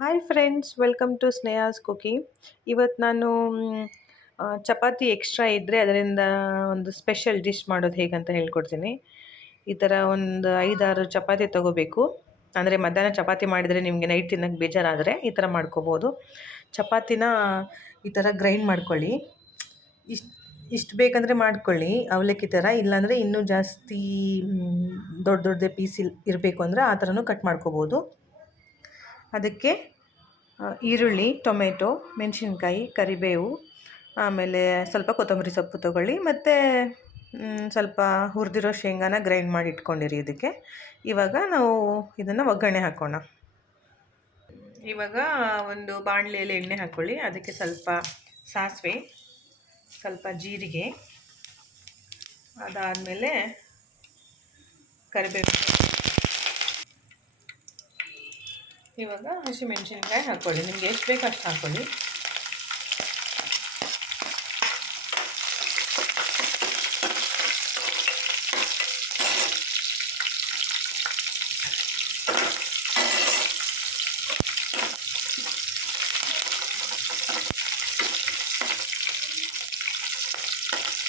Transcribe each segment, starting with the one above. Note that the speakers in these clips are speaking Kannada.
Hi friends, welcome to Sneha's cooking. ಇವತ್ತು ನಾನು ಚಪಾತಿ ಎಕ್ಸ್ಟ್ರಾ ಇದ್ದರೆ ಅದರಿಂದ ಒಂದು ಸ್ಪೆಷಲ್ ಡಿಶ್ ಮಾಡೋದು ಹೇಗಂತ ಹೇಳ್ಕೊಡ್ತೀನಿ. ಈ ಥರ ಒಂದು 5-6 ಚಪಾತಿ ತೊಗೋಬೇಕು. ಅಂದರೆ ಮಧ್ಯಾಹ್ನ ಚಪಾತಿ ಮಾಡಿದರೆ ನಿಮಗೆ ನೈಟ್ ತಿನ್ನೋಕ್ಕೆ ಬೇಜಾರಾದರೆ ಈ ಥರ ಮಾಡ್ಕೋಬೋದು. ಚಪಾತಿನ ಈ ಥರ ಗ್ರೈಂಡ್ ಮಾಡ್ಕೊಳ್ಳಿ. ಇಷ್ಟು ಬೇಕಂದರೆ ಮಾಡ್ಕೊಳ್ಳಿ ಅವಲಕ್ಕಿ ಥರ. ಇಲ್ಲಾಂದರೆ ಇನ್ನೂ ಜಾಸ್ತಿ ದೊಡ್ಡದೇ ಪೀಸ್ ಇರಬೇಕು ಅಂದರೆ ಆ ಥರನೂ ಕಟ್ ಮಾಡ್ಕೋಬೋದು. ಅದಕ್ಕೆ ಈರುಳ್ಳಿ, ಟೊಮೆಟೊ, ಮೆಣಸಿನ್ಕಾಯಿ, ಕರಿಬೇವು, ಆಮೇಲೆ ಸ್ವಲ್ಪ ಕೊತ್ತಂಬರಿ ಸೊಪ್ಪು ತೊಗೊಳ್ಳಿ, ಮತ್ತು ಸ್ವಲ್ಪ ಹುರಿದಿರೋ ಶೇಂಗಾನ ಗ್ರೈಂಡ್ ಮಾಡಿ ಇಟ್ಕೊಂಡಿರಿ ಇದಕ್ಕೆ. ಇವಾಗ ನಾವು ಇದನ್ನು ಒಗ್ಗರಣೆ ಹಾಕೋಣ. ಇವಾಗ ಒಂದು ಬಾಣಲೆಯಲ್ಲಿ ಎಣ್ಣೆ ಹಾಕ್ಕೊಳ್ಳಿ. ಅದಕ್ಕೆ ಸ್ವಲ್ಪ ಸಾಸಿವೆ, ಸ್ವಲ್ಪ ಜೀರಿಗೆ, ಅದಾದಮೇಲೆ ಕರಿಬೇವು. ಇವಾಗ ಹಸಿಮೆಣಸಿನ್ಕಾಯಿ ಹಾಕ್ಕೊಳ್ಳಿ. ನಿಮ್ಗೆ ಎಷ್ಟು ಬೇಕು ಅಷ್ಟು ಹಾಕ್ಕೊಳ್ಳಿ.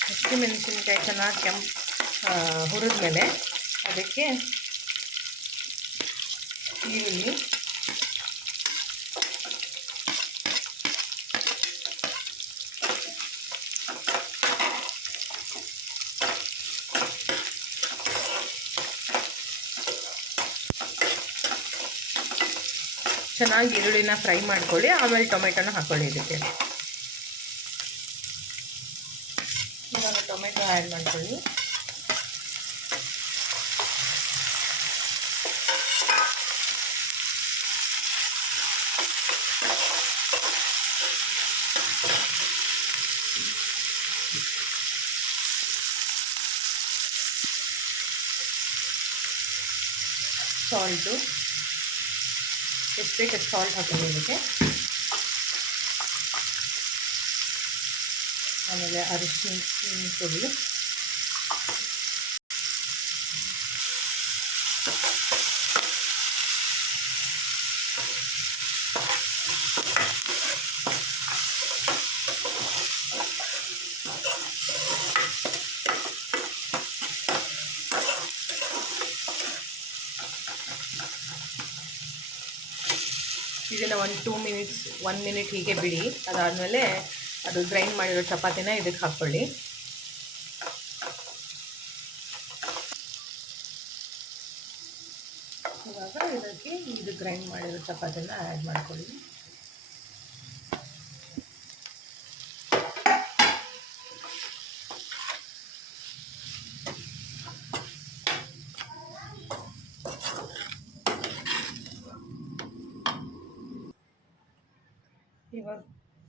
ಹಸಿಮೆಣಸಿನ್ಕಾಯಿ ಚೆನ್ನಾಗಿ ಹುರಿದ್ಮೇಲೆ ಅದಕ್ಕೆ ಈರುಳ್ಳಿ, ಚೆನ್ನಾಗಿ ಈರುಳ್ಳಿನ ಫ್ರೈ ಮಾಡ್ಕೊಳ್ಳಿ. ಆಮೇಲೆ ಟೊಮೆಟೊನ ಹಾಕ್ಕೊಳ್ಳಿ ಇದಕ್ಕೆ. ಇವಾಗ ಟೊಮೆಟೊ ಆ್ಯಡ್ ಮಾಡ್ಕೊಳ್ಳಿ. ಸಾಲ್ಟು ಎಷ್ಟು ಬೇಕಷ್ಟು ಸಾಲ್ಟ್ ಹಾಕೊಳ್ಳಿ ಇದಕ್ಕೆ. ಆಮೇಲೆ ಅರಿಶಿನ ಪುಡಿ, ಇದನ್ನು ಒಂದು 1 ಮಿನಿಟ್ ಹೀಗೆ ಬಿಡಿ. ಅದಾದಮೇಲೆ ಅದು ಗ್ರೈಂಡ್ ಮಾಡಿರೋ ಚಪಾತಿನ ಇದಕ್ಕೆ ಹಾಕ್ಕೊಳ್ಳಿ. ಇವಾಗ ಇದಕ್ಕೆ ಇದು ಗ್ರೈಂಡ್ ಮಾಡಿರೋ ಚಪಾತಿನ ಆ್ಯಡ್ ಮಾಡ್ಕೊಳ್ಳಿ.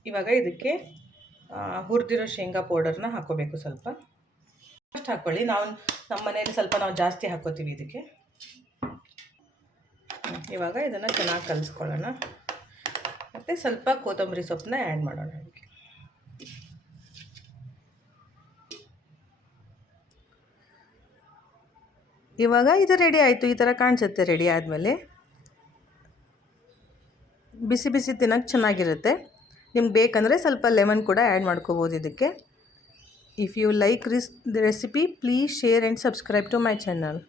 ಇವಾಗ ಇದಕ್ಕೆ ಹುರಿದಿರೋ ಶೇಂಗಾ ಪೌಡರ್ನ ಹಾಕ್ಕೋಬೇಕು. ಸ್ವಲ್ಪ ಅಷ್ಟು ಹಾಕ್ಕೊಳ್ಳಿ. ನಮ್ಮ ಮನೇಲಿ ಸ್ವಲ್ಪ ನಾವು ಜಾಸ್ತಿ ಹಾಕ್ಕೋತೀವಿ ಇದಕ್ಕೆ. ಇವಾಗ ಇದನ್ನು ಚೆನ್ನಾಗಿ ಕಲಿಸ್ಕೊಳ್ಳೋಣ. ಮತ್ತು ಸ್ವಲ್ಪ ಕೊತ್ತಂಬರಿ ಸೊಪ್ಪನ್ನ ಆ್ಯಡ್ ಮಾಡೋಣ ಇದಕ್ಕೆ. ಇವಾಗ ಇದು ರೆಡಿ ಆಯಿತು. ಈ ಥರ ಕಾಣಿಸುತ್ತೆ. ರೆಡಿ ಆದಮೇಲೆ ಬಿಸಿ ಬಿಸಿ ತಿನ್ನೋಕ್ಕೆ ಚೆನ್ನಾಗಿರುತ್ತೆ. ನಿಮ್ಗೆ ಬೇಕಂದರೆ ಸ್ವಲ್ಪ ಲೆಮನ್ ಕೂಡ ಆ್ಯಡ್ ಮಾಡ್ಕೋಬೋದು ಇದಕ್ಕೆ. If you like this recipe, please share and subscribe to my channel.